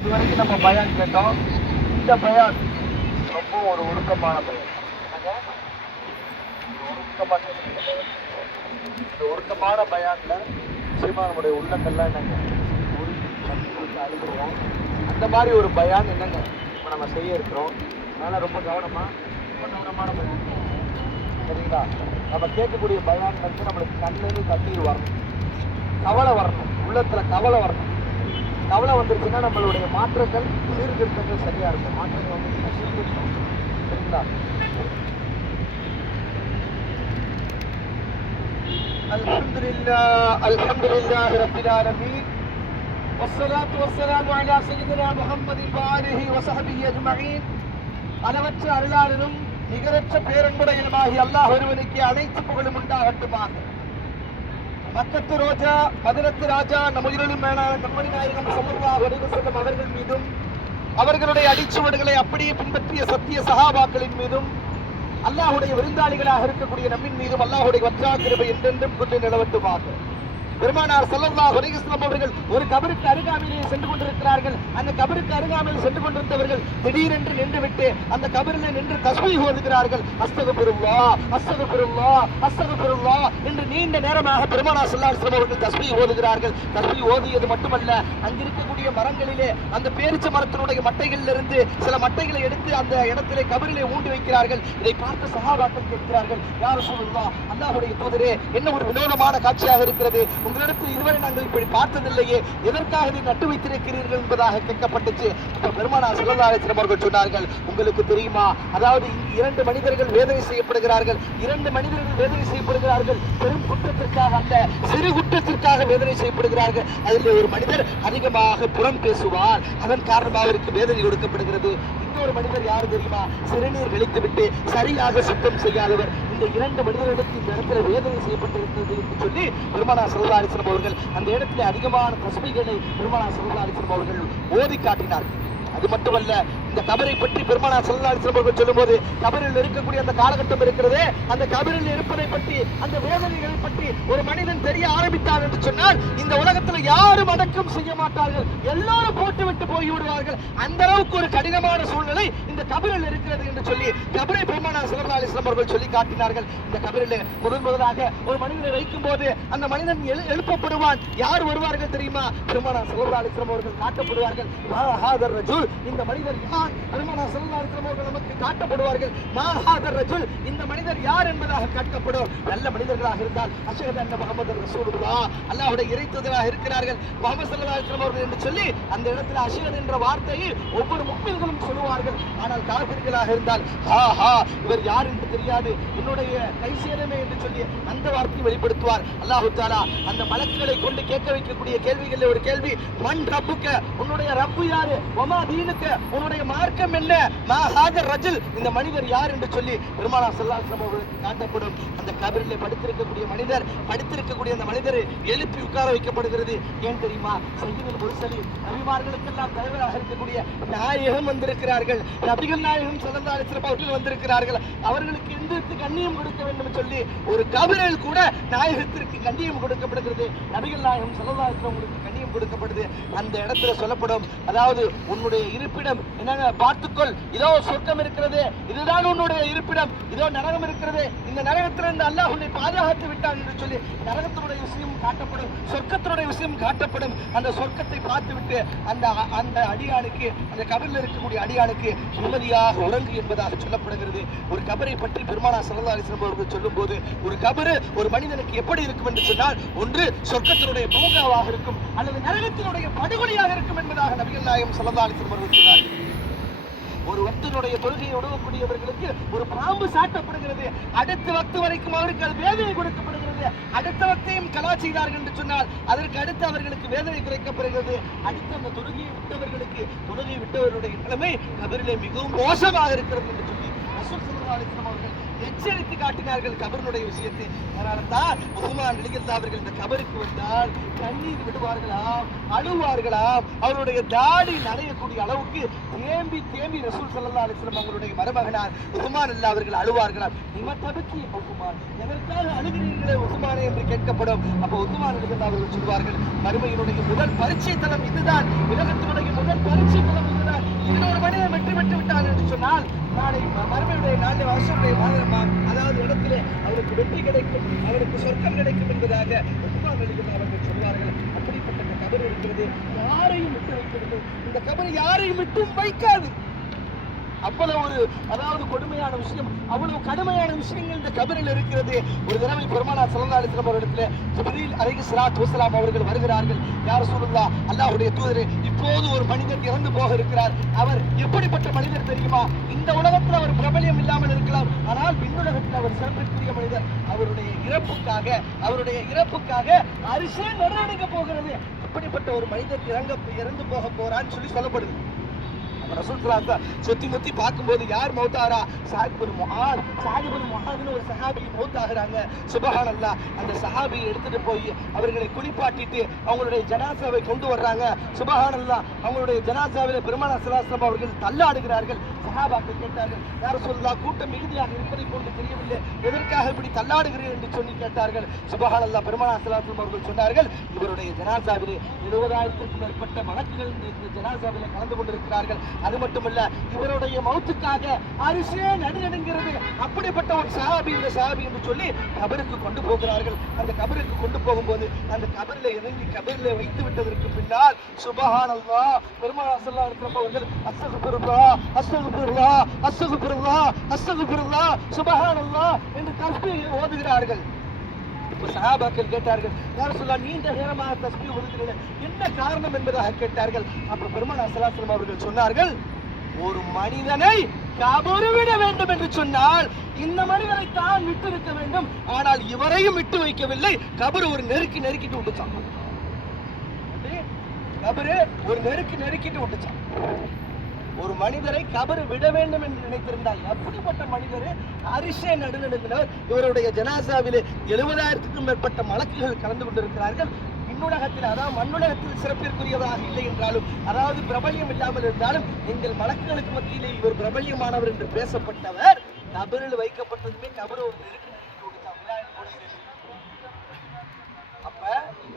இது வரைக்கும் நம்ம பயான் கேட்டோம். இந்த பயான் ரொம்ப ஒரு ஒழுக்கமான பயான். என்னங்க? ஒழுக்கமா கேட்கக்கூடிய பயான். இந்த ஒழுக்கமான பயானில் நிச்சயமா நம்முடைய உள்ளங்கள்லாம் என்னங்க? உருகி சக்தி கொடுத்து அந்த மாதிரி ஒரு பயான் என்னங்க? இப்போ நம்ம செய்ய இருக்கிறோம். அதனால் ரொம்ப கவனமாக ரொம்ப கவனமான பயான். சரிங்களா? நம்ம கேட்கக்கூடிய பயான் வந்து நம்மளுக்கு கண்ணுன்னு கண்ணீர் வரணும். கவலை வரணும். உள்ளத்தில் கவலை வரணும். கவலை வந்துருச்சுன்னா நம்மளுடைய மாற்றங்கள் சீர்திருத்தங்கள் சரியா இருக்கும் மாற்றங்கள் வந்துச்சுன்னா சீர்திருத்தம் சரிங்களா الحمد لله الحمد لله رب العالمين والصلاة والسلام على سيدنا محمد وآله وصحبه أجمعين அளவற்ற அருளாளனும் நிகரற்ற பேரன்புடையனுமாகி அல்லாஹ் ஒருவனுக்கு அனைத்து புகழும் உண்டாகட்டுமாக பக்கத்து ரோஜா பதினத்து ராஜா நம்முயிரிலும் மேலான கண்மணி நாயகம் சமர்வா செல்லும் அவர்கள் மீதும் அவர்களுடைய அடிச்சுவடுகளை அப்படியே பின்பற்றிய சத்திய சகாபாக்களின் மீதும் அல்லாஹுடைய விருந்தாளிகளாக இருக்கக்கூடிய நம்மின் மீதும் அல்லாஹுடைய வற்றா கிருபை என்றென்றும் கொண்டு நிலவட்டுமாக. பெருமானார் செல்லல்லா ஹரிகிருஷ்ணம் அவர்கள் ஒரு கபருக்கு அருகாமையிலே சென்று கொண்டிருக்கிறார்கள். அந்த கபருக்கு அருகாமையில் சென்று கொண்டிருந்தவர்கள் திடீரென்று நின்றுவிட்டு அந்த கபரில் நின்று தஸ்பீஹ் ஓதுகிறார்கள். அஸ்தகுபிருல்லா அஸ்தகுபிருல்லா பெருவா என்று நீண்ட நேரமாக பெருமானார் ஸல்லல்லாஹு அவர்கள் தஸ்பீஹ் ஓதுகிறார்கள். தஸ்பீஹ் ஓதியது மட்டுமல்ல அங்கிருக்கக்கூடிய மரங்களிலே அந்த பேரிச்ச மரத்தினுடைய மட்டைகளிலிருந்து சில மட்டைகளை எடுத்து அந்த இடத்திலே கபரிலே ஊண்டி வைக்கிறார்கள். இதை பார்த்து சகாபாக்கள் கேட்கிறார்கள் யார் சொல்லுவா அல்லாஹுடைய தூதரே என்ன ஒரு வினோதமான காட்சியாக இருக்கிறது? உங்களிடத்தில் இதுவரை நாங்கள் இப்படி பார்த்ததில்லையே. எதற்காக நீ நட்டு வைத்திருக்கிறீர்கள் என்பதாக கேட்கப்பட்டுச்சு. இப்போ பெருமானா சிலதாரேஸ்வரம் அவர்கள் சொன்னார்கள் உங்களுக்கு தெரியுமா? அதாவது இங்கு இரண்டு மனிதர்கள் வேதனை செய்யப்படுகிறார்கள். இரண்டு மனிதர்கள் வேதனை செய்யப்படுகிறார்கள். பெரும் குற்றத்திற்காக அல்ல சிறு குற்றத்திற்காக வேதனை செய்யப்படுகிறார்கள். அதில் ஒரு மனிதர் அதிகமாக புறம் பேசுவார். அதன் காரணமாக அவருக்கு வேதனை கொடுக்கப்படுகிறது. இன்னொரு மனிதர் யாரு தெரியுமா? சிறுநீர் கழித்துவிட்டு சரியாக சுத்தம் செய்யாதவர். இந்த இரண்டு மனிதர்களுக்கு இந்த இடத்துல வேதனை செய்யப்பட்டிருக்கிறது என்று சொல்லி பெருமானா சிவதாரிசனம் அவர்கள் அந்த இடத்துல அதிகமான தஸ்மைகளை பெருமானா சிவதாரிசனம் அவர்கள் ஓதி காட்டினார்கள். அது மட்டுமல்ல இந்த கபரை பற்றி பெருமானா செல்லாலிசனம் சொல்லும் போது கபரில் இருக்கக்கூடிய அந்த காலகட்டம் இருக்கிறது அந்த கபரில் இருப்பதை பற்றி அந்த வேதனைகளை பற்றி ஒரு மனிதன் தெரிய ஆரம்பித்தார் என்று சொன்னால் இந்த உலகத்தில் யாரும் அடக்கம் செய்ய மாட்டார்கள். எல்லாரும் போட்டு விட்டு போய்விடுவார்கள் அந்த அளவுக்கு ஒரு கடினமான சூழ்நிலை இந்த கபரில் இருக்கிறது என்று சொல்லி கபரை பெருமானா சிவதாலிசனம் அவர்கள் சொல்லி காட்டினார்கள். இந்த கபரில் முதன் முதலாக ஒரு மனிதனை வைக்கும் போது அந்த மனிதன் எழு- எழுப்பப்படுவான். யார் வருவார்கள் தெரியுமா? பெருமானா சிவதாலிசனம் அவர்கள் காட்டப்படுவார்கள். இந்த மனிதர் யார் பெருமானா சிவதாலிசனம் அவர்கள் நமக்கு காட்டப்படுவார்கள். மா ரஜுல் இந்த மனிதர் யார் என்பதாக காட்டப்படும். நல்ல மனிதர்களாக இருந்தால் அஷஹத் அன்ன முகமது ரசூலுல்லா. அல்லாஹ்வுடைய இறைத்தவராக இருக்கிறார்கள். முகமது ஸல்லல்லாஹு அவர்கள் என்று சொல்லி அந்த இடத்துல அஷஹத் என்ற வார்த்தையை ஒவ்வொரு முக்மின்களும் சொல்லுவார்கள். ஆனால் காபிர்களாக இருந்தால் ஹா ஹா இவர் யார் என்று தெரியாது. என்னுடைய கை சேதமே என்று சொல்லி அந்த வார்த்தையை வெளிப்படுத்துவார். அல்லாஹு தாலா அந்த மலக்குகளை கொண்டு கேட்க வைக்கக்கூடிய கேள்விகளில் ஒரு கேள்வி மண் ரப்புக்க உன்னுடைய ரப்பு யாரு? ஒமா தீனுக்க உன்னுடைய மார்க்கம் என்ன? மா இந்த மனிதர் யார் என்று சொல்லி பெருமானா செல்லாசனம் அவர்களுக்கு காட்டப்படும். அந்த கபரிலே படுத்திருக்கக்கூடிய மனிதர் படுத்திருக்கக்கூடிய அந்த மனிதர் எழுப்பி உட்கார வைக்கப்படுகிறது. ஏன் தெரியுமா? சையீதுல் முர்சலீன் நபிமார்களுக்கெல்லாம் தலைவராக இருக்கக்கூடிய நாயகம் வந்திருக்கிறார்கள். நபிகள் நாயகம் சிறந்தாலும் சிறப்பு அவர்கள் வந்திருக்கிறார்கள். அவர்களுக்கு எந்திரத்து கண்ணியம் கொடுக்க வேண்டும் சொல்லி ஒரு கபிரில் கூட நாயகத்திற்கு கண்ணியம் கொடுக்கப்படுகிறது. நபிகள் நாயகம் சிறந்தாலும் உங்களுக்கு கண்ணியம் கொடுக்கப்படுது. அந்த இடத்துல சொல்லப்படும். அதாவது உன்னுடைய இருப்பிடம் என்னங்க பார்த்துக்கொள். இதோ சொர்க்கம் இருக்கிறது. இதுதான் உன்னுடைய இருப்பிடம். இதோ நரகம் இருக்கிறது. இந்த நரகத்திலிருந்து அல்லாஹ் உன்னை பாதுகாத்து விட்டான் என்று சொல்லி நரகத்தினுடைய விஷயம் காட்டப்படும். சொர்க்கத்தினுடைய விஷயம் காட்டப்படும். அந்த சொர்க்கத்தை பார்த்துவிட்டு அந்த அந்த அடியானுக்கு அந்த கபரில் இருக்கக்கூடிய அடியானுக்கு நிம்மதியாக உறங்கு என்பதாக சொல்லப்படுகிறது. ஒரு கபரை பற்றி பெருமானா சல்லா அலிஸ்லாம் அவர்கள் சொல்லும்போது ஒரு கபரு ஒரு மனிதனுக்கு எப்படி இருக்கும் என்று சொன்னால் ஒன்று சொர்க்கத்தினுடைய பூங்காவாக இருக்கும். அல்லது நரகத்தினுடைய படுகொலியாக இருக்கும் என்பதாக நபிகள் நாயகம் சல்லா அலிஸ்லாம் ஒரு வக்தனுடைய தொழுகையை உணவக்கூடியவர்களுக்கு ஒரு பாம்பு சாட்டப்படுகிறது. அடுத்த வக்து வரைக்கும் அவருக்கு அது வேதனை கொடுக்கப்படுகிறது. அடுத்த வக்தையும் கலா செய்தார்கள் என்று சொன்னால் அதற்கு அடுத்து அவர்களுக்கு வேதனை குறைக்கப்படுகிறது. அடுத்து அந்த தொழுகையை விட்டவர்களுக்கு தொழுகை விட்டவர்களுடைய நிலைமை கபரிலே மிகவும் மோசமாக இருக்கிறது என்று சொல்லி ரசூல் ஸல்லல்லாஹு ஸல்லல்லாஹு அவர்கள் எச்சரித்து காட்டினார்கள் கபருடைய விஷயத்தை. அதனால்தான் தான் நடிகர் அவர்கள் இந்த கபருக்கு வந்தால் கண்ணீர் விடுவார்களாம் அழுவார்களாம். அவருடைய தாடி நனையக்கூடிய அளவுக்கு தேம்பி தேம்பி ரசூல் சல்லா அலிஸ்லம் அவங்களுடைய மருமகனார் உஸ்மான் அல்லா அவர்கள் அழுவார்களாம். நிமத்தபக்கி உசுமான் எதற்காக அழுகிறீர்களே உசுமானே என்று கேட்கப்படும். அப்போ உசுமான் அலிகல்லா அவர்கள் சொல்வார்கள் மறுமையினுடைய முதல் பரீட்சை தளம் இதுதான். உலகத்தினுடைய முதல் பரீட்சை தளம் இதுதான். இன்னொரு ஒரு மனிதன் வெற்றி பெற்று விட்டான் என்று சொன்னால் நாளை ம- மறுமையுடைய நாளில் வருஷமுடைய மாதமா அதாவது இடத்திலே அவருக்கு வெற்றி கிடைக்கும் அவருக்கு சொர்க்கம் கிடைக்கும் என்பதாக உஸ்மான் அலிகல்லா அவர்கள் சொல்வார்கள். அப்படிப்பட்ட இந்த கபர் இருக்கிறது. யாரையும் விட்டு வைக்கிறது. இந்த கபர் யாரையும் விட்டும் வைக்காது. அவ்வளவு ஒரு அதாவது கொடுமையான விஷயம் அவ்வளவு கடுமையான விஷயங்கள் இந்த கபரில் இருக்கிறது. ஒரு தடவை பெருமானா சல்லா அலிஸ்லாம் அவரிடத்துல ஜிப்ரீல் அலைஹி ஸலாத்து வஸலாம் அவர்கள் வருகிறார்கள். யார் சொல்லுதா அல்லாஹ்வுடைய தூதரே இப்போது ஒரு மனிதர் இறந்து போக இருக்கிறார். அவர் எப்படிப்பட்ட மனிதர் தெரியுமா? இந்த உலகத்தில் அவர் பிரபலியம் இல்லாமல் இருக்கலாம். ஆனால் விண்ணுலகத்தில் அவர் சிறப்பிற்குரிய மனிதர். அவருடைய இறப்புக்காக அவருடைய இறப்புக்காக அரிசியை நடனடிக்க போகிறது. அப்படிப்பட்ட ஒரு மனிதர் இறங்க இறந்து போக போறான்னு சொல்லி சொல்லப்படுது. ரசூல் ஸல்லல்லாஹு சுத்தி முத்தி பார்க்கும்போது யார் மௌத்தாரா? சாகிபுல் முஆத். சாகிபுல் முஆத்னு ஒரு சஹாபி மௌத்தாகிறாங்க. சுபஹானல்லா. அந்த சஹாபியை எடுத்துட்டு போய் அவர்களை குளிப்பாட்டிட்டு அவங்களுடைய ஜனாசாவை கொண்டு வர்றாங்க. சுபஹானல்லா. அவங்களுடைய ஜனாசாவிலே பெருமானா ஸல்லல்லாஹு அவர்கள் தள்ளாடுகிறார்கள். சஹாபாக்கள் கேட்டார்கள் யார் சொல்லா கூட்டம் மிகுதியாக இருப்பதை கொண்டு தெரியவில்லை. எதற்காக இப்படி தள்ளாடுகிறீர்கள் என்று சொல்லி கேட்டார்கள். சுபஹானல்லா பெருமானா ஸல்லல்லாஹு அவர்கள் சொன்னார்கள் இவருடைய ஜனாசாவிலே எழுபதாயிரத்திற்கும் மேற்பட்ட வழக்குகள் இந்த இந்த ஜனாசாவிலே கலந்து கொண்டிருக்கிறார்கள். அது மட்டுமல்ல இவருடைய மௌத்துக்காக அரிசே நடுநடுங்கிறது. அப்படிப்பட்ட ஒரு சாபி இந்த சாபி என்று சொல்லி கபருக்கு கொண்டு போகிறார்கள். அந்த கபருக்கு கொண்டு போகும்போது அந்த கபரில் இறங்கி கபரில் வைத்து விட்டதற்கு பின்னால் சுபஹான் அல்லா பெருமாள் அசல்லா அசகு அஸ்தகுபிருல்லா அசகு அஸ்தகுபிருல்லா அசகு சுபஹான் அல்லா என்று தஸ்பீ ஓதுகிறார்கள். இப்ப சஹாபாக்கள் கேட்டார்கள் யார் சொல்லா நீண்ட நேரமாக தஸ்பீ ஒதுக்கிறீர்கள். என்ன காரணம் என்பதாக கேட்டார்கள். அப்ப பெருமாள் அசலாசலம் அவர்கள் சொன்னார்கள் ஒரு மனிதனை கபரு விட வேண்டும் என்று சொன்னால் இந்த மனிதனை தான் விட்டு வைக்க வேண்டும். ஆனால் இவரையும் விட்டு வைக்கவில்லை. கபரு ஒரு நெருக்கி நெருக்கிட்டு விட்டுச்சான் கபரு ஒரு நெருக்கி நெருக்கிட்டு விட்டுச்சான் ஒரு மனிதரை கபரு விட வேண்டும் என்று நினைத்திருந்தால் எப்படிப்பட்ட மனிதர்? அரிசே நடுநடுங்கினர் இவருடைய ஜனாசாவில் எழுபதாயிரத்துக்கும் மேற்பட்ட மலக்குகள் கலந்து கொண்டிருக்கிறார்கள். விண்ணுலகத்தில் அதாவது மண்ணுலகத்தில் சிறப்பிற்குரியவராக இல்லை என்றாலும் அதாவது பிரபல்யம் இல்லாமல் இருந்தாலும் எங்கள் மலக்குகளுக்கு மத்தியிலே இவர் பிரபல்யமானவர் என்று பேசப்பட்டவர். கபரில் வைக்கப்பட்டதுமே கபரு ஒரு நெருக்கி நெருக்கி கொடுத்தார் விநாயகர் கூட சேர்ந்து. அப்ப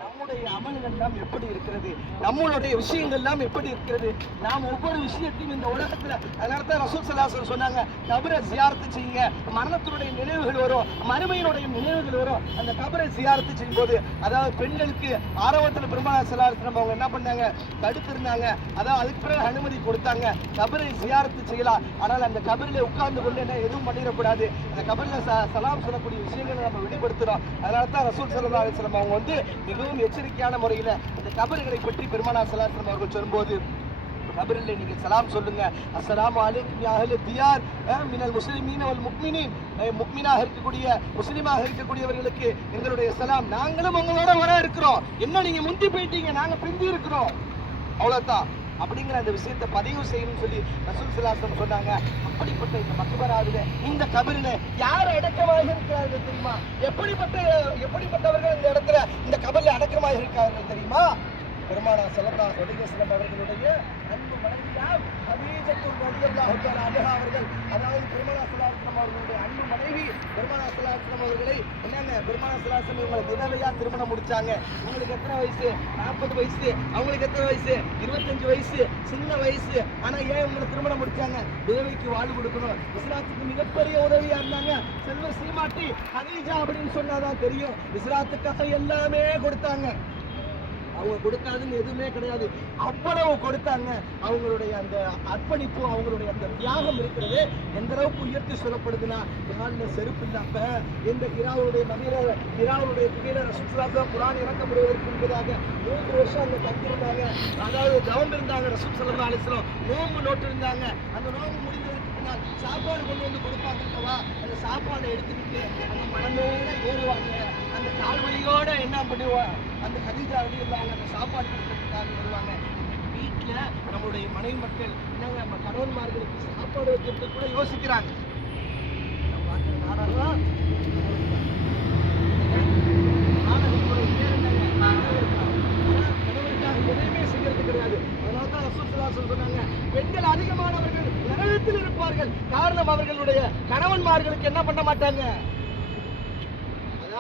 நம்முடைய அமல்கள் எல்லாம் எப்படி இருக்கிறது? நம்மளுடைய விஷயங்கள் எல்லாம் எப்படி இருக்கிறது? நாம் ஒவ்வொரு விஷயத்தையும் இந்த உலகத்தில் அதனால தான் ரசூல் சலாசன் சொன்னாங்க கபரை ஜியார்த்து செய்யுங்க. மரணத்தினுடைய நினைவுகள் வரும் மறுமையினுடைய நினைவுகள் வரும். அந்த கபரை ஜியார்த்து செய்யும் போது அதாவது பெண்களுக்கு ஆரம்பத்தில் பெருமாள் சல்லாசனம் அவங்க என்ன பண்ணாங்க? தடுத்திருந்தாங்க. அதாவது அதுக்கு பிறகு அனுமதி கொடுத்தாங்க. கபரை சியார்த்து செய்யலாம். ஆனால் அந்த கபரில் உட்கார்ந்து கொண்டு என்ன எதுவும் பண்ணிடக்கூடாது. அந்த கபரில் ச சலாம் சொல்லக்கூடிய விஷயங்களை நம்ம வெளிப்படுத்துகிறோம் அதனால தான் ரசூல் சல்லா அலிஸ்லாம் அவங்க வந்து மிகவும் எச்சரிக்கையான முறையில் இந்த கபர்களை பற்றி பெருமானா சலாசனம் அவர்கள் சொல்லும்போது கபரில் நீங்கள் சலாம் சொல்லுங்க. அஸ்லாம் அலைக்கும் அகல தியார் மினல் முஸ்லிமீன் அவள் முக்மினின். முக்மினாக இருக்கக்கூடிய முஸ்லீமாக இருக்கக்கூடியவர்களுக்கு எங்களுடைய சலாம். நாங்களும் உங்களோட வர இருக்கிறோம் என்ன நீங்க முந்தி போயிட்டீங்க நாங்க பிந்தி இருக்கிறோம் அவ்வளோதான் அப்படிங்கிற அந்த விஷயத்தை பதிவு செய்யணும்னு சொல்லி ரசூல் சிலாசம் சொன்னாங்க. அப்படிப்பட்ட இந்த மக்பராவில் இந்த கபரில யார் அடக்கமாக இருக்கிறார்கள் தெரியுமா? எப்படிப்பட்ட எப்படிப்பட்டவர்கள் இந்த இடத்துல இந்த கபரில் அடக்கமாக இருக்கிறார்கள் தெரியுமா? பெருமானா செல்லந்தா ஒலிகஸ்லம் அவர்களுடைய அன்பு மனைவியார் ஹதீஜத்துல் ரலியல்லாஹு தஆலா அன்ஹா அவர்கள். அதாவது பெருமானா ஸல்லல்லாஹு அவர்களுடைய அன்பு மனைவி பெருமானா ஸல்லல்லாஹு அவர்களை என்னங்க பெருமானா ஸல்லல்லாஹு இவங்களை விதவையா திருமணம் முடிச்சாங்க? உங்களுக்கு எத்தனை வயசு? நாற்பது வயசு. அவங்களுக்கு எத்தனை வயசு? இருபத்தஞ்சு வயசு. சின்ன வயசு. ஆனா ஏன் உங்களை திருமணம் முடிச்சாங்க? விதவைக்கு வாழ்வு கொடுக்கணும். இஸ்லாத்துக்கு மிகப்பெரிய உதவியா இருந்தாங்க. செல்வ சீமாட்டி ஹதீஜா அப்படின்னு சொன்னாதான் தெரியும். இஸ்லாத்துக்காக எல்லாமே கொடுத்தாங்க. அவங்க கொடுக்காதுன்னு எதுவுமே கிடையாது. அவ்வளவு கொடுத்தாங்க. அவங்களுடைய அந்த அர்ப்பணிப்பு அவங்களுடைய அந்த தியாகம் இருக்கிறது எந்த அளவுக்கு உயர்த்தி சொல்லப்படுதுன்னா காலில் செருப்பு இல்லாம இந்த கிராவுடைய மகிழ கிராவுடைய கீழே ரசூல் குரான் இறக்கப்படுவதற்கு முன்பதாக மூன்று வருஷம் அங்க தங்கியிருந்தாங்க. அதாவது தவம் இருந்தாங்க ரசூல் சல்லா அலிஸ்லாம் நோம்பு நோட்டு இருந்தாங்க. அந்த நோம்பு முடிந்ததற்கு பின்னால் சாப்பாடு கொண்டு வந்து கொடுப்பாங்க அந்த சாப்பாடை எடுத்துக்கிட்டு அந்த மனமேல ஏறுவாங்க. அந்த கால்வழியோட என்ன பண்ணுவாங்க அந்த கதிஜா இருந்தாங்க அந்த சாப்பாடு கொடுக்கறதுக்காக வருவாங்க. வீட்டில் நம்மளுடைய மனைவி மக்கள் என்னங்க நம்ம கணவன்மார்களுக்கு சாப்பாடு வைக்கிறதுக்கு கூட யோசிக்கிறாங்க. நம்ம ஆணவத்துடைய பேர் கிடையாது. அதனால தான். சொன்னாங்க, பெண்கள் அதிகமானவர்கள் நரகத்தில் இருப்பார்கள். காரணம் அவர்களுடைய கணவன்மார்களுக்கு என்ன பண்ண மாட்டாங்க?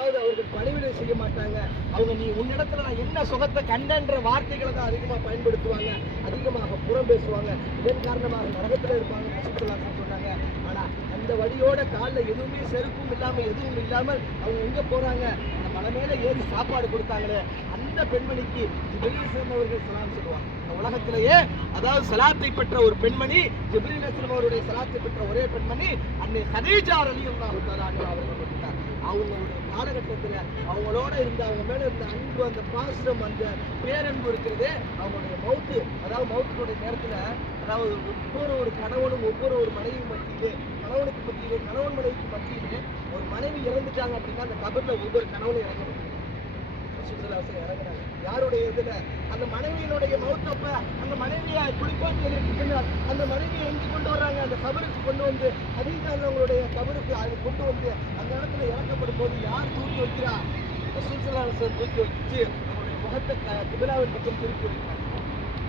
அதாவது அவர்கள் பணிவிடை செய்ய மாட்டாங்க. அவங்க நீ உன்னிடத்துல நான் என்ன சுகத்தை கண்டன்ற வார்த்தைகளை தான் அதிகமாக பயன்படுத்துவாங்க. அதிகமாக புறம் பேசுவாங்க. இதன் காரணமாக நரகத்தில் இருப்பாங்க ரசூலுல்லாஹி சொன்னாங்க. ஆனால் அந்த வழியோட காலில் எதுவுமே செருப்பும் இல்லாமல் எதுவும் இல்லாமல் அவங்க எங்கே போகிறாங்க அந்த மலை மேலே ஏறி சாப்பாடு கொடுத்தாங்களே. அந்த பெண்மணிக்கு ஜிப்ரீல் சேர்ந்தவர்கள் சலாம் சொல்லுவாங்க. இந்த உலகத்திலேயே அதாவது சலாத்தை பெற்ற ஒரு பெண்மணி ஜிப்ரீல் இஸ்லாம் அவருடைய சலாத்தை பெற்ற ஒரே பெண்மணி அன்னை ஹதீஜா ரலியல்லாஹு தஆலா அவர்கள். அவங்களோட காலகட்டத்தில் அவங்களோட இருந்த அவங்க மேலே இருந்த அன்பு அந்த பாசம் அந்த பேரன்பு இருக்கிறது அவங்களுடைய மவுத்து அதாவது மவுத்துடைய நேரத்தில் அதாவது ஒவ்வொரு ஒரு கணவனும் ஒவ்வொரு ஒரு மனைவி மத்தியிலே கணவனுக்கு மத்தியிலே கணவன் மனைவிக்கு மத்தியிலே ஒரு மனைவி இறந்துட்டாங்க அப்படின்னா அந்த கபரில் ஒவ்வொரு கணவனும் இறங்கணும் ரசூலுல்லாஹி இறங்குறாங்க யாருடைய இதுல? அந்த மனைவியினுடைய மௌத்தப்ப அந்த மனைவியை குளிப்பாட்டுவதற்கு பின்னால் அந்த மனைவியை எங்கே கொண்டு வர்றாங்க? அந்த கபருக்கு கொண்டு வந்து அதிகாரங்களுடைய கபருக்கு அது கொண்டு வந்து அந்த இடத்துல இறக்கப்படும் போது யார் தூக்கி வைக்கிறா? ரசூலுல்லாஹி தூக்கி வச்சு அவங்களுடைய முகத்தை க- கிபிலாவின் பக்கம் திருப்பி வைக்கிறாங்க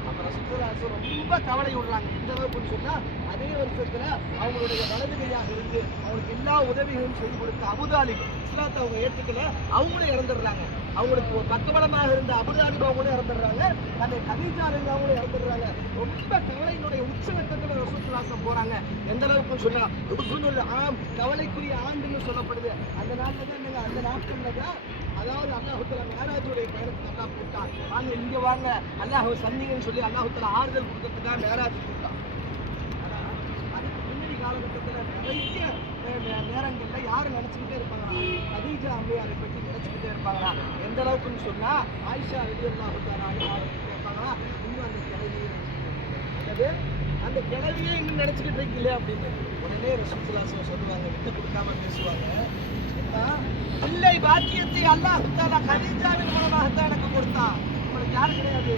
அப்புறம் ரசூலுல்லாஹி ரொம்ப கவலை விடுறாங்க எந்த அளவுக்குன்னு சொன்னா அதே வருஷத்துல அவங்களுடைய வலது கையாக இருந்து அவங்களுக்கு எல்லா உதவிகளும் செய்து கொடுத்த அபுதாலி இஸ்லாத்தை அவங்க ஏற்றுக்கல அவங்களும் இறந்துடுறாங்க. அவங்களுக்கு பக்கபலமாக இருந்த அபுதாபி அவங்களும் இறந்துடுறாங்க. அந்த கதீஜா இருந்து அவங்களும் இறந்துடுறாங்க. ரொம்ப கவலையினுடைய உச்சகட்டத்தில் ரசூத்துலாசம் போறாங்க. எந்த அளவுக்குன்னு சொன்னால் ருசுனுல் ஆம் கவலைக்குரிய ஆண்டுன்னு சொல்லப்படுது. அந்த நாட்டில் தான் என்னங்க அந்த நாட்கள்ல தான் அதாவது அல்லாஹுத்தலா மேராஜுடைய பயணத்துக்கு நல்லா போட்டான். வாங்க இங்கே வாங்க. அல்லாஹ் சந்திங்கன்னு சொல்லி அல்லாஹுத்துல ஆறுதல் கொடுக்கறதுக்காக மேராஜ் கொடுத்தான் ஆனா, அதுக்கு முன்னாடி காலகட்டத்துல நிறைய நே- நே- நேரங்கள்ல யாரு நினைச்சுக்கிட்டே இருப்பாங்களா? கதீஜா அம்மையாரை பற்றி நினைச்சுக்கிட்டே இருப்பாங்களா? எந்த அளவுக்குன்னு சொன்னா ஆயிஷா ரவி அல்லாஹுத்தாலா கேட்பாங்களா இன்னும் அந்த கிளவியே என்னது அந்த கிளவியே இன்னும் நினைச்சுக்கிட்டு இருக்கீங்களே அப்படின்னு உடனே ரசூலுல்லாஹி சொல்லுவாங்க விட்டு கொடுக்காம பேசுவாங்க. இல்லை பாக்கியத்தை அல்லாஹ் தாலா கதீஜாவின் மூலமாக தான் எனக்கு கொடுத்தான். உங்களுக்கு யாரு கிடையாது?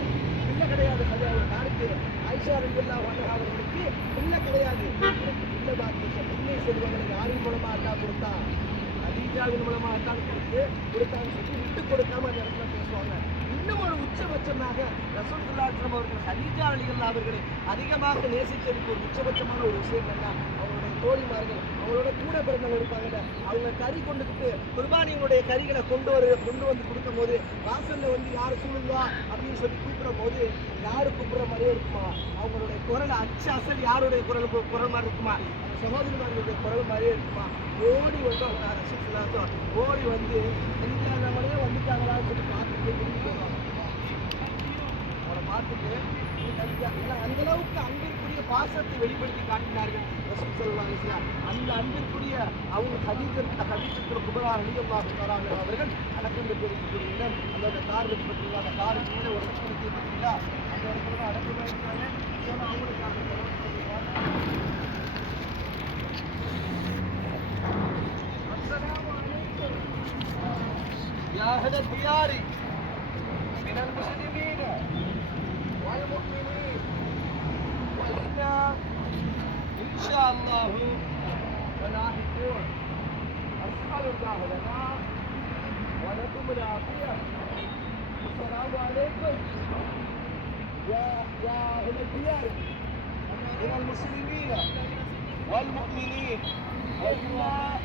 இல்லை கிடையாது கிடையாது யாருக்கு? ஆயிஷா ரலியல்லாஹு அவர்களுக்கு பிள்ளை கிடையாது? எனக்கு பிள்ளை பாக்கியத்தை பிள்ளை செல்வங்களை யாரின் மூலமா அட்டா கொடுத்தா. கதீஜாவின் மூலமா அல்லாஹ் கொடுத்து கொடுத்தான்னு சொல்லி விட்டு கொடுக்காம அந்த இடத்துல பேசுவாங்க. இன்னும் ஒரு உச்சபட்சமாக ரசூலுல்லாஹி அவர்கள் ஹதீஜா அலிகள் அவர்களை அதிகமாக நேசித்ததுக்கு ஒரு உச்சபட்சமான ஒரு விஷயம் என்ன அவங்களுடைய தோழிமார்கள் அவங்களோட கூட பிறந்தவங்க இருப்பாங்கல்ல அவங்க கறி கொண்டுக்கிட்டு குர்பானியினுடைய கறிகளை கொண்டு வர கொண்டு வந்து கொடுக்கும் போது வாசல்ல வந்து யார் சூழ்ந்தா அப்படின்னு சொல்லி கூப்பிடுற போது யாரு கூப்பிடுற மாதிரியே இருக்குமா? அவங்களுடைய குரல் அச்சு அசல் யாருடைய குரல் குரல் மாதிரி இருக்குமா? சகோதரிமார்களுடைய குரல் மாதிரியே இருக்குமா? ஓடி வந்து அவங்க ரசிச்சுதான் ஓடி வந்து எங்கேயானவங்களே வந்துட்டாங்களான்னு சொல்லி பார்த்துட்டு திரும்பி அவரை பார்த்துட்டு அந்த அந்த அளவுக்கு அன்பிற்குரிய பாசத்தை வெளிப்படுத்தி காட்டினார்கள் ரசூல் ஸல்லல்லாஹு அலைஹி வஸல்லம். அந்த அன்பிற்குரிய அவங்க ஹதீஜத் ஹதீஜத்தில் குபரா ரலியல்லாஹு தஆலா அன்ஹா அவர்கள் அடக்கம் பெற்றிருக்கக்கூடிய இடம் அந்த கார் இருக்கு பார்த்தீங்களா அந்த காருக்கு மேலே ஒரு சக்கரத்தை பார்த்தீங்களா அந்த இடத்துல தான் அடக்கம் ஆயிருக்காங்க ஸோ அவங்களுக்காக السلام عليكم يا أهل الديار لنا ولكم العافية. السلام عليكم. يا يا أهل الديار من المسلمين والمؤمنين. وإنا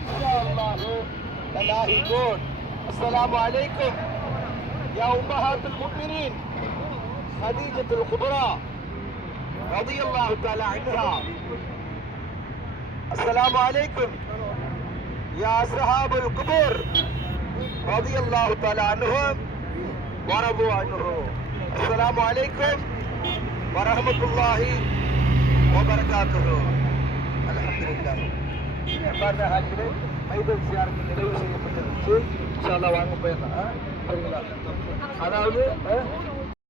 إن شاء الله للاحقون السلام عليكم. يا أمهات المؤمنين. خديجة الكبرى رضي الله تعالى عنها. السلام عليكم. யா அஸ்ஹாபுல் குபூர் ரதியல்லாஹு தஆலா அன்ஹும் வரபு அன்ஹு அஸ்ஸலாமு அலைக்கும் வரஹ்மத்துல்லாஹி வபரகாத்துஹு அல்ஹம்துலில்லாஹ் பாருங்க ஹாஜிரே பைபிள் சியாருக்கு அதாவது